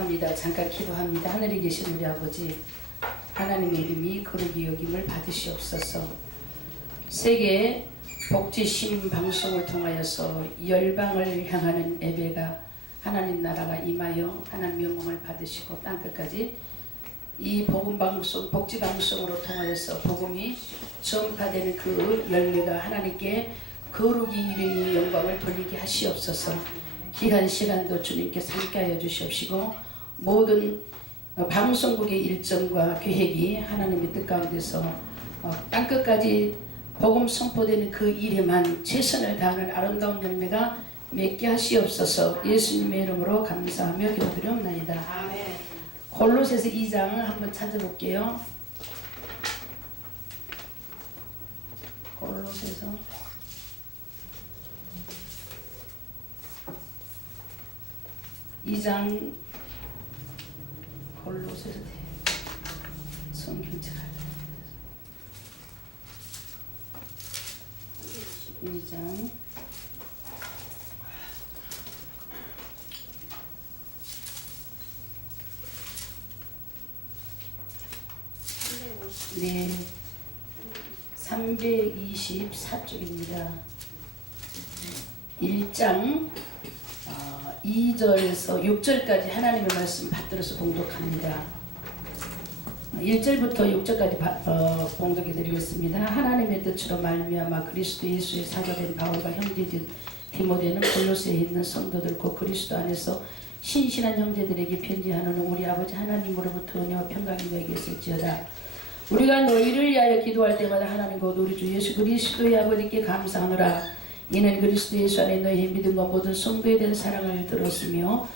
감사합니다. 잠깐 기도합니다. 하늘에 계신 우리 아버지, 하나님의 이름이 거룩히 여김을 받으시옵소서. 세계 복지심 방송을 통하여서 열방을 향하는 예배가 하나님 나라가 임하여 하나님 영광을 받으시고 땅끝까지 이 복음방송, 복지방송으로 통하여서 복음이 전파되는 그 열매가 하나님께 거룩히 이름이 영광을 돌리게 하시옵소서. 귀한 시간도 주님께서 함께하여 주시옵시고 모든 방송국의 일정과 계획이 하나님의 뜻 가운데서 땅끝까지 복음 선포되는 그 일에만 최선을 다하는 아름다운 열매가 맺게 하시옵소서. 예수님의 이름으로 감사하며 기도드리옵나이다. 아멘. 골로새서 2장 한번 찾아볼게요. 골로새서 2장 골로새서 성경 잘 2장 324쪽입니다. 1장 2절에서 6절까지 하나님의 말씀 받들어서 봉독합니다. 1절부터 6절까지 봉독해 드리겠습니다. 하나님의 뜻으로 말미암아 그리스도 예수의 사도된 바울과 형제들 디모데는 골로새에 있는 성도들 곧 그리스도 안에서 신실한 형제들에게 편지하는 우리 아버지 하나님으로부터 은혜와 평강이 너에게 있을지어다. 우리가 너희를 위하여 기도할 때마다 하나님 곧 우리 주 예수 그리스도의 아버지께 감사하노라. 이는 그리스도 예수 안에 너희의 믿음과 모든 성도에 대한 사랑을 들었으며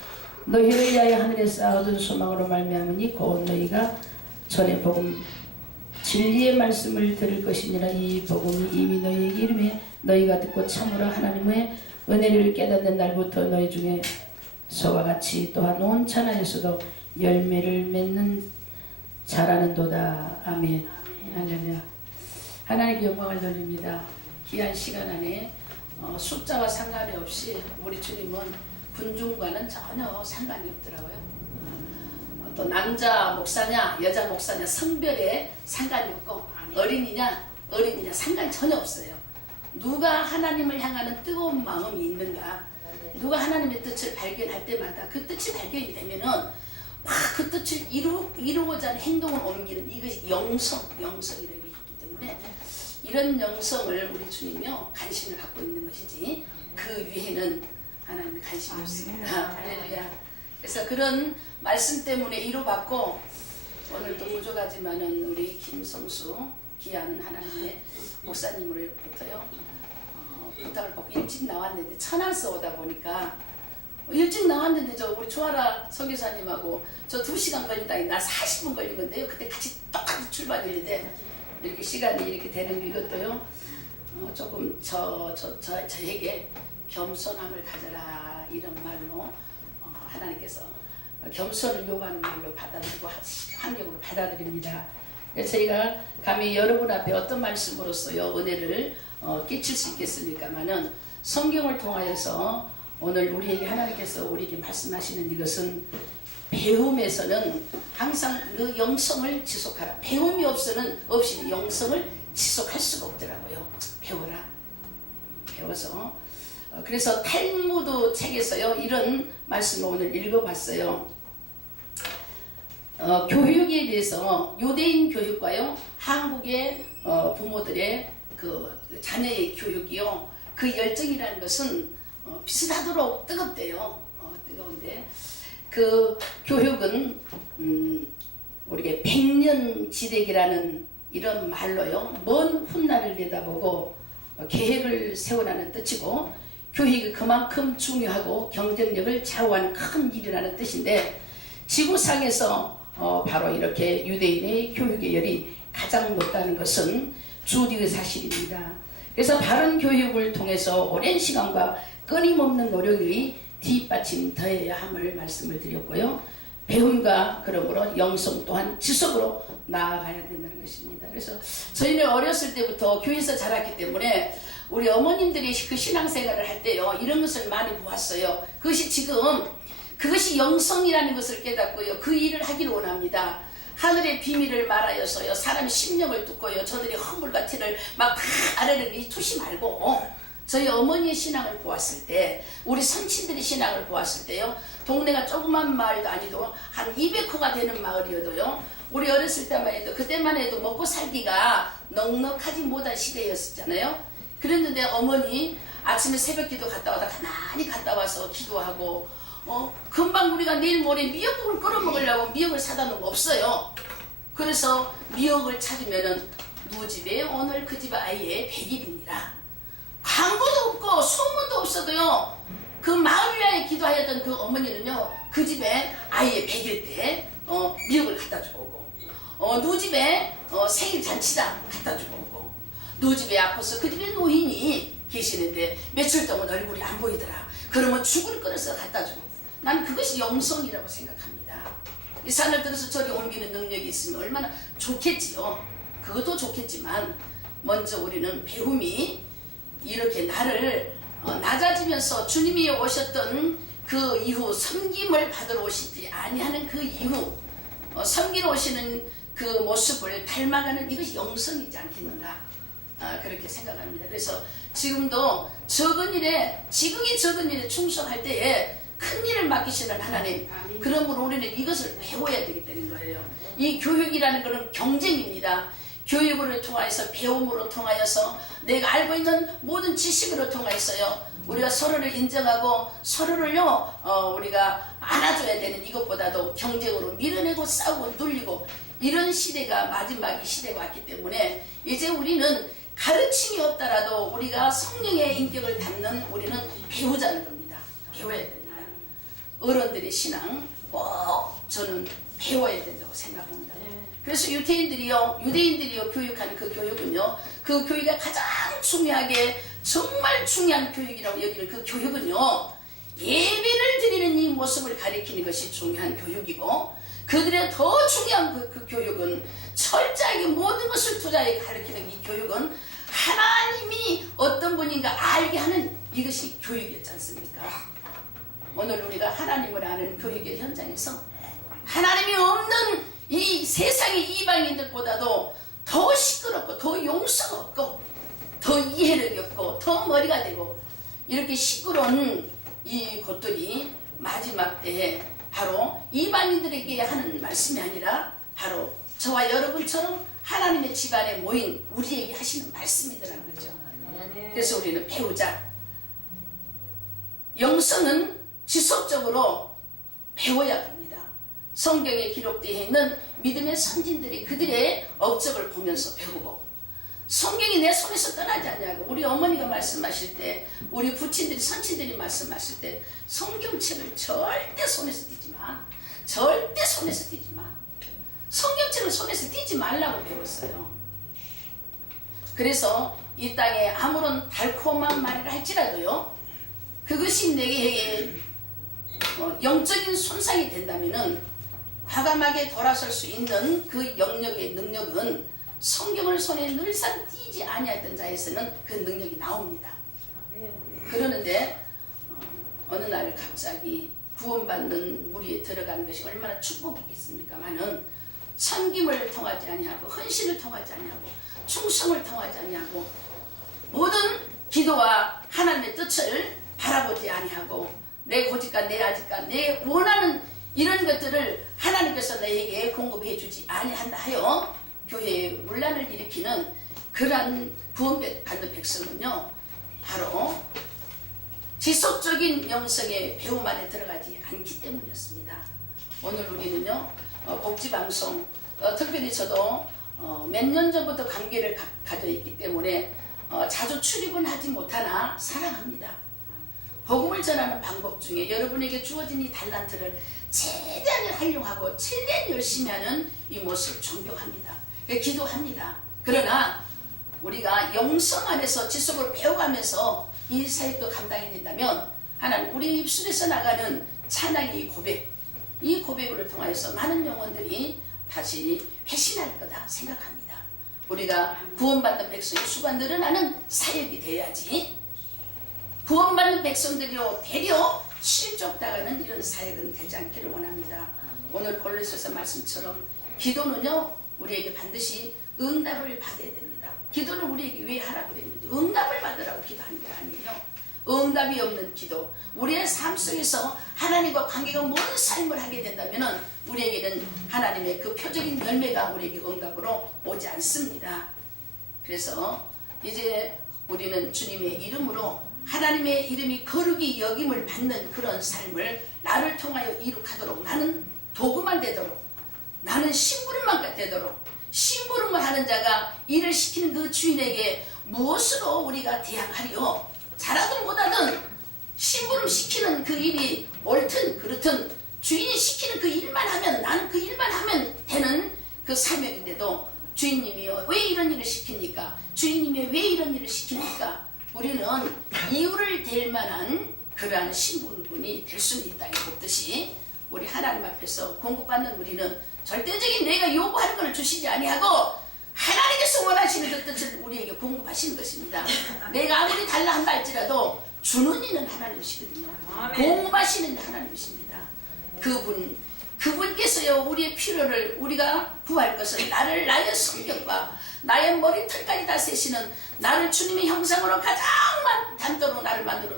너희를 위하여 하늘에 쌓아둔 소망으로 말미암으니 곧 너희가 전에 복음 진리의 말씀을 들을 것이니라. 이 복음이 이미 너희에게 이름에 너희가 듣고 참으로 하나님의 은혜를 깨닫는 날부터 너희 중에 서와 같이 또한 온천하여서도 열매를 맺는 자라는도다. 아멘. 할렐루야. 하나님께 영광을 돌립니다. 귀한 시간 안에 숫자와 상관이 없이 우리 주님은 군중과는 전혀 상관이 없더라고요. 또 남자 목사냐 여자 목사냐 성별에 상관이 없고 어린이냐 상관이 전혀 없어요. 누가 하나님을 향하는 뜨거운 마음이 있는가, 누가 하나님의 뜻을 발견할 때마다 그 뜻이 발견이 되면은 그 뜻을 이루고자 하는 행동을 옮기는 이것이 영성이라고 있기 때문에 이런 영성을 우리 주님이요 관심을 갖고 있는 것이지 그 위에는 하나님의 관심이 없습니다. 할렐루야. 그래서 그런 말씀 때문에 이루받고 오늘도 부족하지만은 우리 김성수 귀한 하나님의 목사님으로부터요 부탁을 받고 일찍 나왔는데 천안서 오다 보니까 일찍 나왔는데 저 우리 조아라 선교사님하고 저 2시간 걸린다. 나 40분 걸린 건데요. 그때 같이 똑같이 출발했는데 이렇게 시간이 이렇게 되는 이것도요 조금 저에게 겸손함을 가져라 이런 말로 하나님께서 겸손을 요구하는 말로 받아들이고 환경으로 받아들입니다. 저희가 감히 여러분 앞에 어떤 말씀으로써요 은혜를 끼칠 수 있겠습니까마는 성경을 통하여서 오늘 우리에게 하나님께서 우리에게 말씀하시는 이것은 배움에서는 항상 그 영성을 지속하라. 배움이 없이는 영성을 지속할 수가 없더라고요. 배워라. 배워서 그래서 탈무드 책에서요 이런 말씀을 오늘 읽어봤어요. 교육에 대해서 유대인 교육과요 한국의 부모들의 그 자녀의 교육이요 그 열정이라는 것은 비슷하도록 뜨겁대요. 뜨거운데 그 교육은 우리가 백년지대기라는 이런 말로요 먼 훗날을 내다보고 계획을 세우라는 뜻이고 교육이 그만큼 중요하고 경쟁력을 좌우하는 큰 일이라는 뜻인데 지구상에서 바로 이렇게 유대인의 교육의 열이 가장 높다는 것은 주어진 사실입니다. 그래서 바른 교육을 통해서 오랜 시간과 끊임없는 노력이 뒷받침 되어야 함을 말씀을 드렸고요. 배움과 그러므로 영성 또한 지속으로 나아가야 된다는 것입니다. 그래서 저희는 어렸을 때부터 교회에서 자랐기 때문에 우리 어머님들이 그 신앙생활을 할 때요 이런 것을 많이 보았어요. 그것이 지금 그것이 영성이라는 것을 깨닫고요. 그 일을 하기를 원합니다. 하늘의 비밀을 말하여서요. 사람의 심령을 뚫고요. 저들이 허물과 티를 막 아래를 투시 말고 저희 어머니의 신앙을 보았을 때, 우리 선친들의 신앙을 보았을 때요. 동네가 조그만 마을도 아니도 한 200호가 되는 마을이어도요. 우리 어렸을 때만 해도 그때만 해도 먹고 살기가 넉넉하지 못한 시대였었잖아요. 그랬는데 어머니 아침에 새벽기도 갔다 와서 가만히 갔다 와서 기도하고 금방 우리가 내일 모레 미역국을 끓여 먹으려고 미역을 사다 놓은 거 없어요. 그래서 미역을 찾으면은 누구 집에 오늘 그 집 아이의 100일입니다. 광고도 없고 소문도 없어도요. 그 마을 위하여 기도하였던 그 어머니는요. 그 집에 아이의 100일 때 미역을 갖다 주고 오고 누구 집에 생일 잔치다 갖다 주고 오고 누구 집에 아파서 그 집에 노인이 계시는데 며칠 동안 얼굴이 안 보이더라. 그러면 죽을 끓여서 갖다 주고. 난 그것이 영성이라고 생각합니다. 이 산을 들어서 저리 옮기는 능력이 있으면 얼마나 좋겠지요. 그것도 좋겠지만 먼저 우리는 배움이 이렇게 나를 낮아지면서 주님이 오셨던 그 이후 섬김을 받으러 오시지 아니하는 그 이후 섬기러 오시는 그 모습을 닮아가는 이것이 영성이지 않겠는가 그렇게 생각합니다. 그래서 지금도 지극히 적은 일에 충성할 때에 큰 일을 맡기시는 하나님, 그러므로 우리는 이것을 배워야 되기 때문인 거예요. 이 교육이라는 것은 경쟁입니다. 교육을 통하여서 배움으로 통하여서 내가 알고 있는 모든 지식으로 통하여서요. 우리가 서로를 인정하고 서로를요 우리가 안아줘야 되는 이것보다도 경쟁으로 밀어내고 싸우고 눌리고 이런 시대가 마지막이 시대가 왔기 때문에 이제 우리는 가르침이 없더라도 우리가 성령의 인격을 담는 우리는 배우자는 겁니다. 배워야 됩니다. 어른들의 신앙 꼭 저는 배워야 된다고 생각합니다. 그래서 유대인들이요 교육하는 그 교육은요, 그 교육이 가장 중요하게 정말 중요한 교육이라고 여기는 그 교육은요, 예배를 드리는 이 모습을 가리키는 것이 중요한 교육이고, 그들의 더 중요한 그 교육은 철저하게 모든 것을 투자해 가리키는 이 교육은 하나님이 어떤 분인가 알게 하는 이것이 교육이었지 않습니까? 오늘 우리가 하나님을 아는 교육의 현장에서 하나님이 없는 이 세상의 이방인들보다도 더 시끄럽고 더 용서가 없고 더 이해력이 없고 더 머리가 되고 이렇게 시끄러운 이 곳들이 마지막 때에 바로 이방인들에게 하는 말씀이 아니라 바로 저와 여러분처럼 하나님의 집안에 모인 우리에게 하시는 말씀이더라는 거죠. 그래서 우리는 배우자. 영성은 지속적으로 배워야 합니다. 성경에 기록되어 있는 믿음의 선진들이 그들의 업적을 보면서 배우고, 성경이 내 손에서 떠나지 않냐고 우리 어머니가 말씀하실 때, 우리 부친들이 선친들이 말씀하실 때 성경책을 절대 손에서 띄지 마. 절대 손에서 띄지 마. 성경책을 손에서 띄지 말라고 배웠어요. 그래서 이 땅에 아무런 달콤한 말을 할지라도요, 그것이 내게 영적인 손상이 된다면은 과감하게 돌아설 수 있는 그 영역의 능력은 성경을 손에 늘상 띄지 아니했던 자에서는 그 능력이 나옵니다. 그러는데 어느 날 갑자기 구원받는 무리에 들어가는 것이 얼마나 축복이겠습니까마는 섬김을 통하지 아니하고 헌신을 통하지 아니하고 충성을 통하지 아니하고 모든 기도와 하나님의 뜻을 바라보지 아니하고 내 고집과 내 아집과 내 원하는 이런 것들을 하나님께서 나에게 공급해 주지 아니한다 하여 교회에 문란을 일으키는 그러한 구원받는 백성은요, 바로 지속적인 영성의 배움 안에 들어가지 않기 때문이었습니다. 오늘 우리는요, 복지방송, 특별히 저도 몇 년 전부터 관계를 가져 있기 때문에 자주 출입은 하지 못하나 사랑합니다. 복음을 전하는 방법 중에 여러분에게 주어진 이 달란트를 최대한 활용하고 최대한 열심히 하는 이 모습을 존경합니다. 기도합니다. 그러나 우리가 영성 안에서 지속으로 배워가면서 이 사역도 감당이 된다면 하나님 우리 입술에서 나가는 찬양의 이 고백을 통하여서 많은 영혼들이 다시 회심할 거다 생각합니다. 우리가 구원받는 백성의 수가 늘어나는 사역이 돼야지, 구원받는 백성들이요 되려 실족당하는 이런 사역은 되지 않기를 원합니다. 오늘 골로새서 말씀처럼 기도는요 우리에게 반드시 응답을 받아야 됩니다. 기도는 우리에게 왜 하라고 그랬는지 응답을 받으라고 기도하는 게 아니에요. 응답이 없는 기도, 우리의 삶 속에서 하나님과 관계가 먼 삶을 하게 된다면 우리에게는 하나님의 그 표적인 열매가 우리에게 응답으로 오지 않습니다. 그래서 이제 우리는 주님의 이름으로 하나님의 이름이 거룩히 여김을 받는 그런 삶을 나를 통하여 이룩하도록, 나는 도구만 되도록, 나는 심부름만 되도록, 심부름을 하는 자가 일을 시키는 그 주인에게 무엇으로 우리가 대항하리요? 잘하든 못하든 심부름 시키는 그 일이 옳든 그렇든 주인이 시키는 그 일만 하면, 나는 그 일만 하면 되는 그 사명인데도 주인님이 왜 이런 일을 시킵니까? 주인님이 왜 이런 일을 시킵니까? 우리는 이유를 댈 만한 그러한 신분군이 될 수는 있다. 이것듯이 우리 하나님 앞에서 공급받는 우리는 절대적인 내가 요구하는 것을 주시지 아니하고 하나님께서 원하시는 그 뜻을 우리에게 공급하시는 것입니다. 내가 아무리 달라 한다 할지라도 주는 이는 하나님이시거든요. 공급하시는 하나님이십니다. 그분께서요 우리의 필요를 우리가 구할 것은 나를 나의 성격과 나의 머리털까지 다 세시는 나를 주님의 형상으로 가장 닮도록 나를 만들어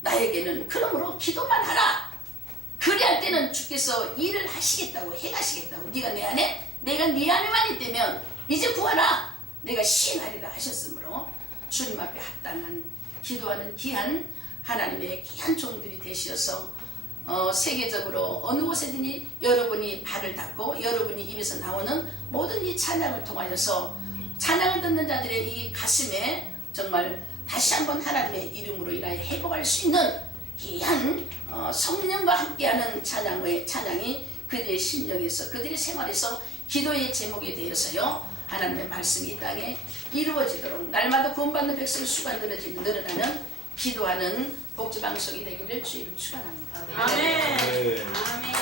나에게는 그러므로 기도만 하라. 그리할 때는 주께서 일을 하시겠다고 해가시겠다고. 네가 내 안에 내가 네 안에만 있다면 이제 구하라. 내가 시인하리라 하셨으므로 주님 앞에 합당한 기도하는 귀한 하나님의 귀한 종들이 되시어서 세계적으로 어느 곳에든지 여러분이 발을 닫고 여러분이 입에서 나오는 모든 이 찬양을 통하여서 찬양을 듣는 자들의 이 가슴에 정말 다시 한번 하나님의 이름으로 인하여 회복할 수 있는 귀한 성령과 함께하는 찬양이 그들의 심령에서 그들의 생활에서 기도의 제목이 되어서요 하나님의 말씀이 이 땅에 이루어지도록 날마다 구원받는 백성의 수가 늘어나는 기도하는 복지방송이 되기를 주의를 축원합니다. 아멘. 아멘.